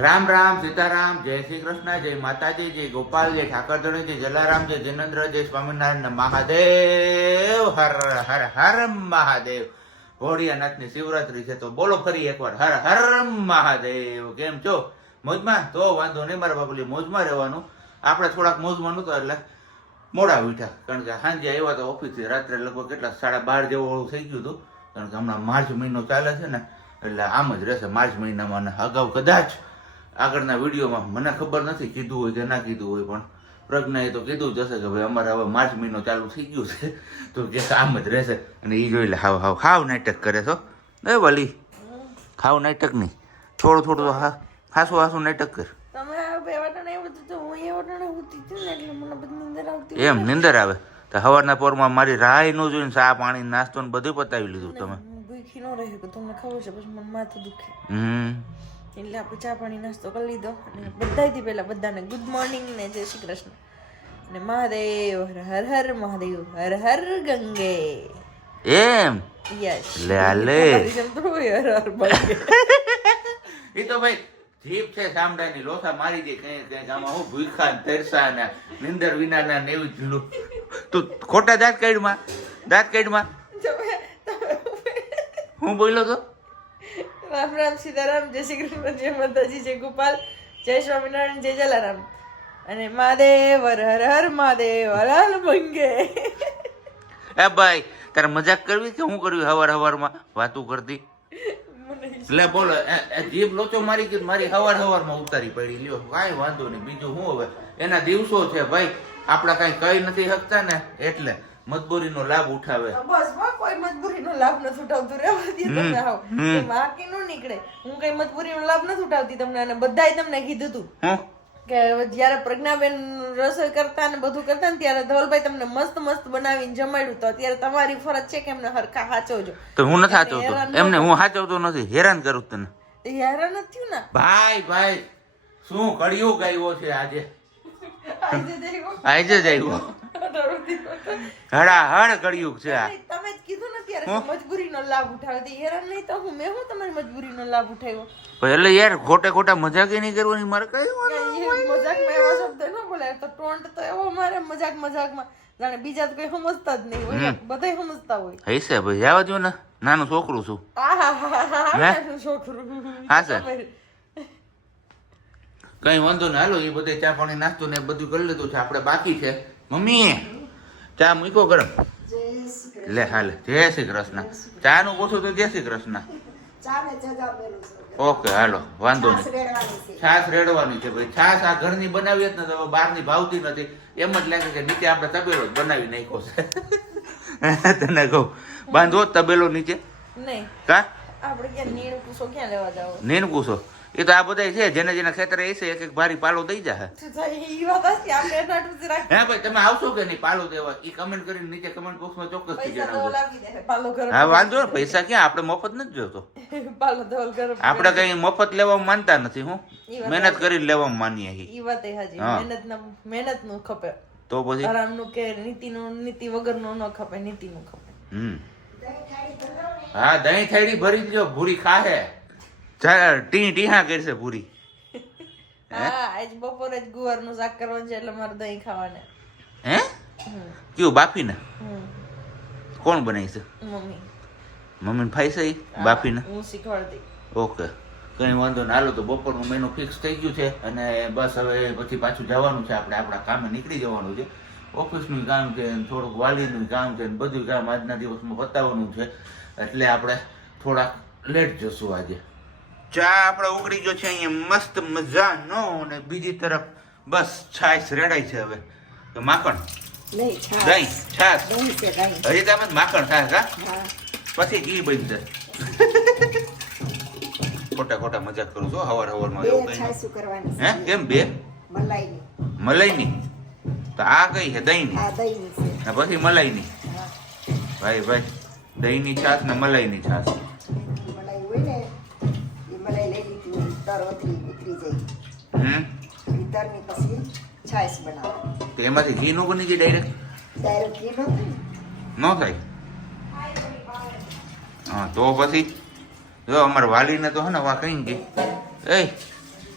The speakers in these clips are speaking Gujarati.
રામ રામ, સીતારામ, જય શ્રી કૃષ્ણ, જય માતાજી, જય ગોપાલ, જય ઠાકરધણી જય જલારામ, જય જિનેન્દ્ર, જય સ્વામિનારાયણ મહાદેવ, હર હર હર મહાદેવ. ભોળિયાનાથની શિવરાત્રી છે, તો બોલો ફરી એકવાર, હર હર મહાદેવ. કેમ છો? મોજમાં? તો વાંધો નહીં, મારા બાબુલી મોજમાં રહેવાનું. આપણે થોડાક મોજમાં નહોતો, એટલે મોડા ઉઠ્યા. કારણ કે સાંજે આવ્યા તો ઓફિસથી રાત્રે લગભગ કેટલા, સાડા બાર જેવું થઈ ગયું હતું. કારણ કે હમણાં માર્ચ મહિનો ચાલે છે ને, એટલે આમ જ રહેશે માર્ચ મહિનામાં અગાઉ કદાચ આગળના વિડીયોમાં મને ખબર નથી કીધું હોય કે ના કીધું હોય પણ પ્રજ્ઞાએ તો કીધું જ હશે કે ભાઈ અમારે હવે માર્ચ મહિનો ચાલુ થઈ ગયું છે તો કે આમ જ રહેશે. અને એ જોઈ લે હાવ હાવ હાવ નાટક કરે છો એ વલી હાવ નાટક નહીં. થોડું થોડું હા હાસું હાસું નાટક કર. એમ નિંદર આવે? તો સવારના પોરમાં મારી રાહ નો જોઈને ચા પાણી નાસ્તો ને બધું પતાવી લીધું તમે. ભૂખી ન રહી શકું તમને ખબર છે પછી મને માથું દુખે. હમ. એટલે આપણે ચા પાણી નાસ્તો કરી લીધો અને બધાથી પહેલાં બધાને ગુડ મોર્નિંગ ને જય શ્રી કૃષ્ણ. અને મહાદેવ હર હર હર મહાદેવ હર હર ગંગે. એમ? યસ લે લે. હર હર ગંગે એ તો ભાઈ જીભ છે સામડાની લોથા મારી દે કઈ કઈ આમાં હું ભૂખા તરસા ને નિંદર વિના ને એવું જ તું ખોટા દાંત કાઢમાં દાંત કાઢમાં હું બોલ્યો તો? રામ રામ સીતારામ જય શ્રી કૃષ્ણ જય માતાજી જય ગોપાલ જય સ્વામિનારાયણ જય જલારામ. અને મહાદેવ હર હર હર મહાદેવ હલાલ હર ભંગે એ ભાઈ તારે મજાક કરવી કે હું કરવી? હવાર હવારમાં વાતું કરતી? લે બોલો જીભ લોચો મારી કે મારી હવાર હવારમાં ઉતારી પડી. લ્યો કાંઈ વાંધો નહીં. બીજું શું હવે? એના દિવસો છે ભાઈ. આપણા કાંઈ કહી નથી શકતા ને એટલે. મજબૂરીનો લાભ ઉઠાવે. બસ કોઈ મજબૂરીનો લાભ નથી ઉઠાવતું. રહેવા દે તમને આવ. બાકી નો નીકળે. હું કઈ મજબૂરીનો લાભ નથી ઉઠાવતી તમને અને બધાય તમને કીધું તું. કે જ્યારે પ્રજ્ઞાબેન રસોઈ કરતા ને બધું કરતા ને ત્યારે ધવલભાઈ તમને મસ્ત મસ્ત બનાવીને જમાડ્યું તો અત્યારે તમારી ફરજ છે કે એમને હરખા સાચવજો તો હું નથી સાચવતો એમને હું સાચવતો નથી હેરાન કરું તને. હેરાન જ થયું ને. ભાઈ ભાઈ શું કડિયું ગાયો છે આજે? આજે જ આવ્યો. હડા હડ કળિયુગ છે આ. તમે જ કીધું ને ત્યારે મજબૂરીનો લાભ ઉઠાવ્યો તો હેરાન નહીં તો હું. મેં હું તમારી મજબૂરીનો લાભ ઉઠાવ્યો? એટલે યાર ખોટે ખોટા મજાક નહીં કરવાની મારે કઈ મજાકમાં એવા શબ્દ ન બોલાય. તો ટોન્ટ તો એવો મારે મજાક મજાકમાં. જાણે બીજા તો કોઈ સમજતા જ નહીં હોય. બધા સમજતા હોય. હૈસે ભાઈ. આવા જો ને. નાનું છોકરું છું. નાનું છોકરું. હા, સર. કઈ વાંધો ના હાલો એ બધે ચા પાણી નાસ્તો ને બધું કરી લીધું છે. આપણે બાકી છે. મમ્મી ચા મૂકો ગરમ? લે હાલે જય શ્રી કૃષ્ણ. ચા નું પૂછું તો જય શ્રી કૃષ્ણ. ઓકે હાલો વાંધો નહીં છાશ રેડવાની છે ભાઈ. છાશ આ ઘરની બનાવી જ નથી બહારની ભાવતી નથી. એમ જ લાગે કે નીચે આપણે તબેલો જ બનાવી નાખ્યો છે. તને કહું. બાંધો જ તબેલો નીચે. નહીં. કા? આપણે ક્યાં નીણ કુસો ક્યાં લેવા જાવ? નીણ પૂછો. એ તો આ બધા છે જેને જેને ખેતરે હશે એક એક ભારી પાલો દઈ જ હે ભાઈ તમે આવશો કે નહીં પાલો દેવા? એ કમેન્ટ કરીને નીચે કમેન્ટ બોક્સમાં ચોક્કસથી જણાવજો હા વાંધો ને પૈસા ક્યાં? આપણે મફત નથી જોતો. આપણે કઈ મફત લેવા માનતા નથી હું. મહેનત કરીને લેવામાં માનીએ ઈ વાત એ હાજી મહેનત ના મહેનતનું ખપે. તો પછી? આરામનું કે નીતિનું નીતિ વગરનું ન ખપે નીતિ નું ખપે. હમ. હા દહીં થેડી ભરી દો ભૂરી ખાહે. ટી ટીહા કરશે ભૂરી હા આજ બપોરે જ ગુવારનું શાક કરવાનું છે એટલે મારે દહીં ખાવાને. હે? કયું બાફીને? કોણ બનાવી છે? મમ્મી. મમ્મીને ફાઈ છે? બાફીને? હું શીખવાડતી. ઓકે. કઈ વાંધો ના હાલો તો બપોરનું મેનુ ફિક્સ થઈ ગયું છે અને બસ હવે પછી પાછું જવાનું છે આપણે આપણા કામે નીકળી જવાનું છે. ઓફિસનું કામ છે થોડુંક વાલીનું કામ છે ને બધું કામ આજના દિવસમાં પતાવવાનું છે. એટલે આપણે થોડાક લેટ જશું આજે. ચા આપણે ઉકળી ગયો છે અહીંયા મસ્ત મજાનો અને બીજી તરફ બસ છાશ રેડાય છે હવે. તો માખણ? દહીં છાશ. હજી તમે માખણ થાય હા? પછી ઘી બનશે ખોટા ખોટા મજા કરું છું હવાર હવારમાં એવું કઈ છાશું હે? કેમ બે? મલાઈની. તો આ કઈ છે દહીંની? પછી મલાઈની? ભાઈ ભાઈ દહીંની છાશ ને મલાઈની છાશ. લીધી ઉતરી ઉતરી જાય હમ એ પછી છાશ બનાવે. તો એમાંથી ઘી નું બની જાય ડાયરેક્ટ ડાયરેક્ટ ઘી ન થાય? હા તો પછી? જો અમારે વાલીને તો હે ને વા કઈ ગઈ એ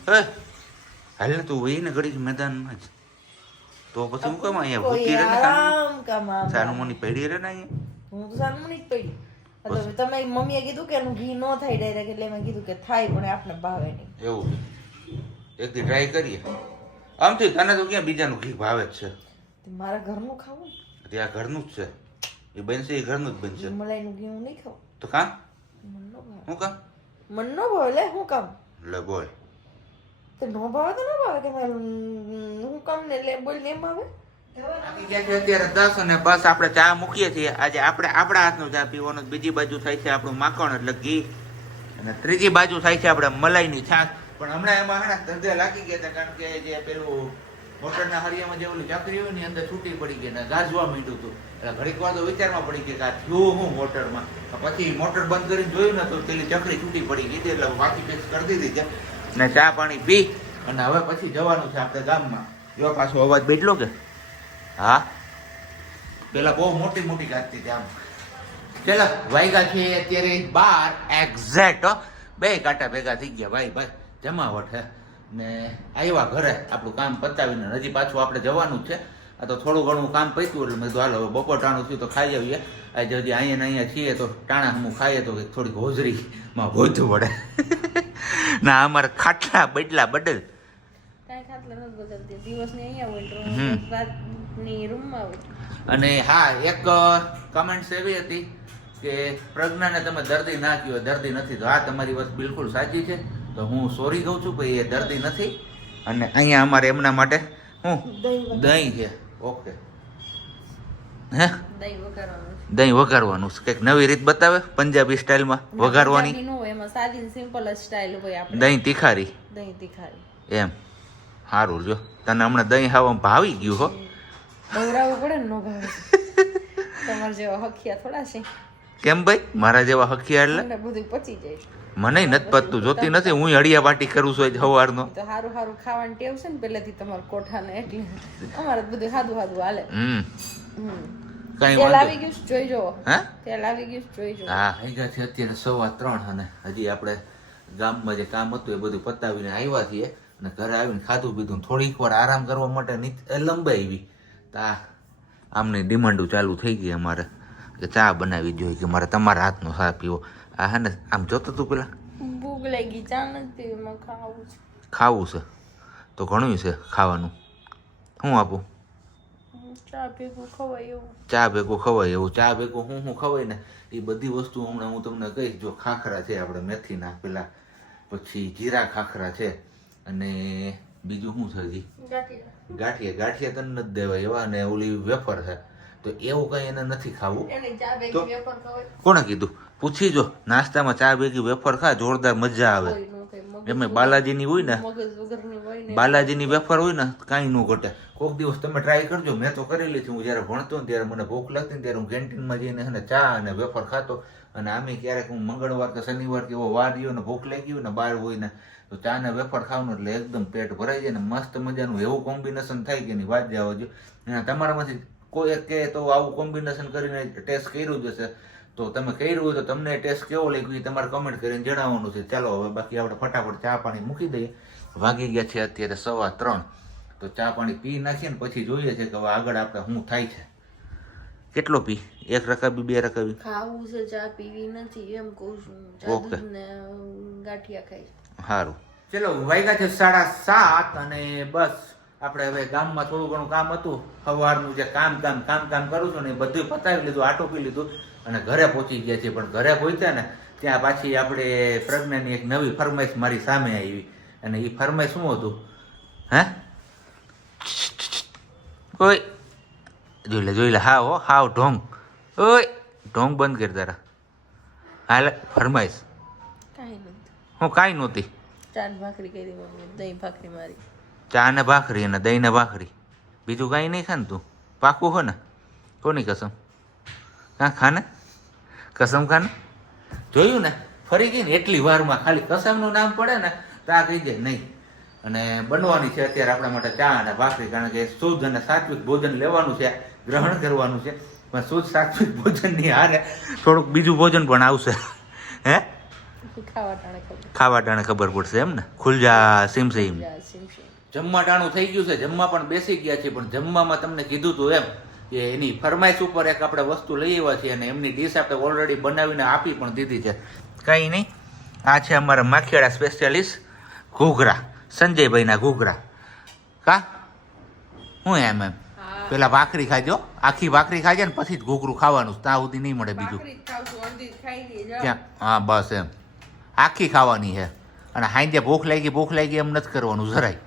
હે હાલ તું વહી ને ઘડી મેદાનમાં જ. તો પછી હું કેમ અહીંયા ભૂતી રહે ને આરામ કામ આમ. સાનું મોની પડી રહે ને અહીંયા? હું તો સાનુમોની જ પડી. એટલે તમે મમ્મીએ કીધું કે એનું ઘી ન થાય ડાયરેક્ટ એટલે મેં કીધું કે થાય પણ આપણે ભાવે નહીં. એવું એક દી ટ્રાય કરીએ. આમ તો તને તો ક્યાં બીજાનું ઘી ભાવે જ છે? તો મારા ઘરનું ખાવું. તે આ ઘરનું જ છે. એ બનશે એ ઘરનું જ બનશે. મલાઈનું ઘી હું નહીં ખાવું તો કા મન નો ભાવે. હું કામ મન નો ભાવે લે હું કામ? લે બોલ. તો નો ભાવે તો ન ભાવે કે મારે હું કામ ને લે બોલ ને એમ આવે અત્યારે દસ અને બસ આપણે ચા મૂકીએ છીએ. આજે આપણે આપણા હાથનો ચા પીવાનો, બીજી બાજુ થાય છે આપણું માખણ એટલે ઘી. અને ત્રીજી બાજુ થાય છે આપણે મલાઈની છાશ. પણ હમણાં એમાં હે ધંધે લાગી ગયા હતા કારણ કે જે પેલું મોટરના જે ઓલી ચાકરી અંદર છૂટી પડી ગઈ ને ગાજવા માંડ્યું હતું. એટલે ઘડીક વાર તો વિચારમાં પડી ગઈ કે થયું હું મોટરમાં પછી મોટર બંધ કરીને જોયું ને તો પેલી ચકરી છૂટી પડી ગઈ એટલે બાકી ફિક્સ કરી દીધી છે. ને ચા પાણી પી. અને હવે પછી જવાનું છે આપણે ગામમાં. જો પાછો અવાજ બેઠલો કે? હા? પેલા બહુ મોટી મોટી ગાજતી હતી આમ. પેલા વાયગા છે અત્યારે બાર એક્ઝેક્ટ બે કાંટા ભેગા થઈ ગયા. ભાઈ ભાઈ જમાવટ હે. ને આવ્યા ઘરે આપણું કામ પતાવીને હજી પાછું આપણે જવાનું જ છે. આ તો થોડું ઘણું કામ પત્યું એટલે મેં કીધું હાલો હવે બપોર ટાણું થયું તો ખાઈ આવીએ. આજે હજી અહીંયા ને અહીંયા છીએ તો ટાણા હું ખાઈએ તો થોડીક હોજરીમાં ભોજવું પડે ના અમારે ખાટલા બદલા બદલ. કાંઈ ખાટલા નથી બદલતી. દિવસની અહીંયા હોય હમ. ને રૂમમાં અને હા એક કમેન્ટ્સ એવી હતી કે પ્રજ્ઞાને તમે દર્દી ના કહો દર્દી નથી. તો હા તમારી વાત બિલકુલ સાચી છે. તો હું સોરી કહું છું ભાઈ એ દર્દી નથી. અને અહીંયા અમારે એમના માટે હું? દહીં છે. ઓકે. હે? દહીં વઘારવાનું છે. દહીં વઘારવાનું છે. કંઈક નવી રીત બતાવે? પંજાબી સ્ટાઇલમાં વઘારવાની? સિમ્પલ સ્ટાઇલ હોય દહીં તીખારી? દહીં તીખારી. એમ. સારું જો. તને હમણાં દહીં ખાવામાં ભાવી ગયું હો. દવરાવવું પડે ને નો ભાવે. તમારા જેવા હખિયા થોડા છે. કેમ ભાઈ? મારા જેવા હખિયા એટલે? બધું પચી જાય. મને નથી પતતું. જોતી નથી. હું હળિયા વાટી કરું છું સવારનો તો સારું સારું ખાવાની ટેવ છે ને પહેલેથી તમારા કોઠાને એટલે અમારે બધું સાદું સાદું હાલે. હમ. કઈ આવી ગયું જોઈ જુઓ. હે? તેલ આવી ગયું જોઈ જુઓ. હા આવી છે અત્યારે સવા ત્રણ અને હજી આપણે ગામમાં જે કામ હતું એ બધું પતાવીને આવ્યા છીએ. અને ઘરે આવીને ખાધું પીધું. થોડીક વાર આરામ કરવા માટે લંબાઈ આવી. તો આમને ડિમાન્ડો ચાલુ થઈ ગઈ અમારે. કે ચા બનાવી જોઈએ કે મારે તમારા હાથનો ચા પીવો. આ હે ને આમ જોતો તું પેલા? ભૂખ લાગી ચા નથી ખાવું છે. ખાવું છે? તો ઘણું છે ખાવાનું. હું આપું? ચા ભેગું ખવાય એવું. ચા ભેગું ખવાય એવું. ચા ભેગું હું હું ખવાય ને એ બધી વસ્તુ હમણાં હું તમને કહીશ. જો ખાખરા છે આપણે મેથીના પેલા પછી જીરા ખાખરા છે અને બીજું શું છે હજી? ગાંઠિયા. ગાંઠિયા. તને નથી દેવાય એવા અને ઓલી વેફર છે. તો એવું કંઈ એને નથી ખાવું. તો? કોણે કીધું? પૂછી જો. નાસ્તામાં ચા ભેગી વેફર ખા જોરદાર મજા આવે. એમાં બાલાજીની હોય ને બાલાજીની વેફર હોય ને, કાંઈ ન ઘટે. કોઈક દિવસ તમે ટ્રાય કરજો. મેં તો કરેલી લીધી હું જ્યારે ભણતો ને ત્યારે મને ભૂખ લાગતી ને ત્યારે હું કેન્ટીનમાં જઈને અને ચા અને વેફર ખાતો. અને આમે ક્યારેક હું મંગળવાર કે શનિવાર કે એવો વાર ગયો ને ભૂખ લાગી ને બહાર હોય ને, તો ચા ને વેફર ખાવાનું એટલે એકદમ પેટ ભરાઈ જાય ને મસ્ત મજાનું એવું કોમ્બિનેશન થાય કે એની વાત જાવ જો તમારામાંથી કોઈ એક કહે તો આવું કોમ્બિનેશન કરીને ટેસ્ટ કર્યું જ હશે. તો તમે કર્યું હોય તો તમને ટેસ્ટ કેવો લાગ્યો એ તમારે કમેન્ટ કરીને જણાવવાનું છે. ચાલો હવે બાકી આપણે ફટાફટ ચા પાણી મૂકી દઈએ. વાગી ગયા છે અત્યારે સવા ત્રણ. તો ચા પાણી પી નાખીએ ને પછી જોઈએ છે કે હવે આગળ આપણે શું થાય છે. કેટલો પી? એક રકાબી બે રકાબી? ખાવું છે ચા પીવી નથી એમ કહું છું. ઓકે. ગાંઠિયા ખાઈ. સારું ચલો વાગ્યા છે સાડા સાત અને બસ. આપણે હવે ગામમાં થોડું ઘણું કામ હતું સવારનું જે કામ કામ કામ કામ કરું છું ને એ બધું પતાવી લીધું આટો પી લીધું અને ઘરે પહોંચી ગયા છે પણ ઘરે પહોંચ્યા ને ત્યાં પાછી આપણે પ્રજ્ઞાની એક નવી ફરમાઈશ મારી સામે આવી. અને એ ફરમાઈશ શું હતું? હે? ઓય જોઈ લે જોઈ લે હા હો હાવ ઢોંગ. ઓય ઢોંગ બંધ કરી તારા. હાલ ફરમાઈશ. કાંઈ નહોતી. હું કાંઈ નહોતી. ચાર ભાખરી કરી મમ્મી દહીં ભાખરી મારી. ચા ને ભાખરી અને દહીં ને ભાખરી. બીજું કાંઈ નહીં ખાને તું. પાકું હો ને. કોની કસમ? કાં ખાને? કસમ ખાને? જોયું ને? ફરી ગઈ ને એટલી વારમાં ખાલી કસમનું નામ પડે ને તો આ કહી દે નહીં. અને બનવાની છે અત્યારે આપણા માટે ચા અને ભાખરી કારણ કે શુદ્ધ અને સાત્વિક ભોજન લેવાનું છે ગ્રહણ કરવાનું છે. પણ શુદ્ધ સાત્વિક ભોજનની હારે થોડુંક બીજું ભોજન પણ આવશે. હે? ખાવા ટાણે ખબર. પડશે એમ ને? ખુલજા સીમ સીમ. જા, સીમ સીમ. જમવા ટાણું થઈ ગયું છે જમવા પણ બેસી ગયા છે પણ જમવામાં તમને કીધું તું એમ કે એની ફરમાઈશ ઉપર એક આપણે વસ્તુ લઈ આવ્યા છીએ અને એમની ડીશ આપણે ઓલરેડી બનાવીને આપી પણ દીધી છે. કંઈ નહીં આ છે અમારા માખિયાળા સ્પેશિયાલિસ્ટ ઘૂઘરા સંજયભાઈના ઘૂઘરા. કા? હું એમ એમ. પેલા ભાખરી ખાજો આખી ભાખરી ખાજે ને પછી જ ઘૂઘરું ખાવાનું ત્યાં સુધી નહીં મળે બીજું. જ જ. ક્યાં? હા બસ એમ. આખી ખાવાની છે. અને હાંજે ભૂખ લાગી ભૂખ લાગી એમ નથી કરવાનું જરાય.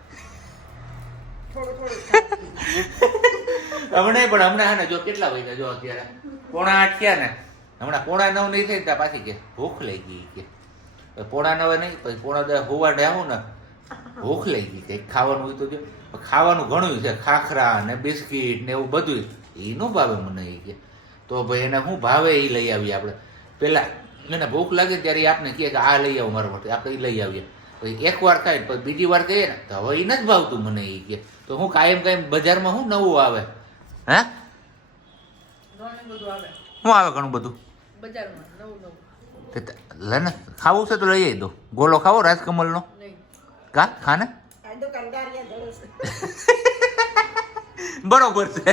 હમણાં પણ, હમણાં ને, જો કેટલા વાગ્યા, જો અત્યારે? પોણા આઠ થયા ને. હમણાં પોણા નવ નહીં થાય ત્યાં પાછી કે ભૂખ લઈ ગઈ કે. પોણા નવે નહીં, પછી પોણા દસ હોવા આવું ને, ભૂખ લઈ ગઈ. કંઈક ખાવાનું હોય તો જો. ખાવાનું ઘણું છે, ખાખરા ને બિસ્કીટ ને એવું બધું એ નો ભાવે મને એ કે. તો ભાઈ એને શું ભાવે એ લઈ આવીએ આપણે. પહેલાં એને ભૂખ લાગે ત્યારે એ આપને કહે કે આ લઈ આવો મારા માટે, આપણે એ લઈ આવીએ. પછી એક વાર ખાય ને પછી બીજી વાર કહીએ ને તો હવે એ નથી ભાવતું મને એ કે. તો હું કાયમ કાયમ બજારમાં શું નવું આવે? હે? શું આવે. ઘણું બધું? બજારમાં નવું નવું. તે ત- લે ને ખાવું છે તો લઈ આવી દો ગોલો ખાવો રાજકમલનો? નહીં. કા? ખાને? આ દુકાનદારિયા ધડો છે. બરોબર છે.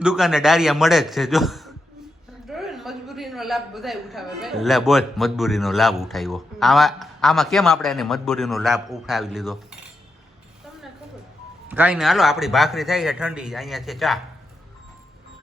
દુકાને ડારિયા મળે જ છે જો. ને લાભ બધાય ઉઠાવે લે બોલ મજબૂરીનો લાભ ઉઠાવ્યો. આમાં આમાં કેમ આપણે એને મજબૂરીનો લાભ ઉઠાવી લીધો? કાંઈ નહીં હાલો આપણી ભાખરી થાય છે ઠંડી અહીંયા છે ચા.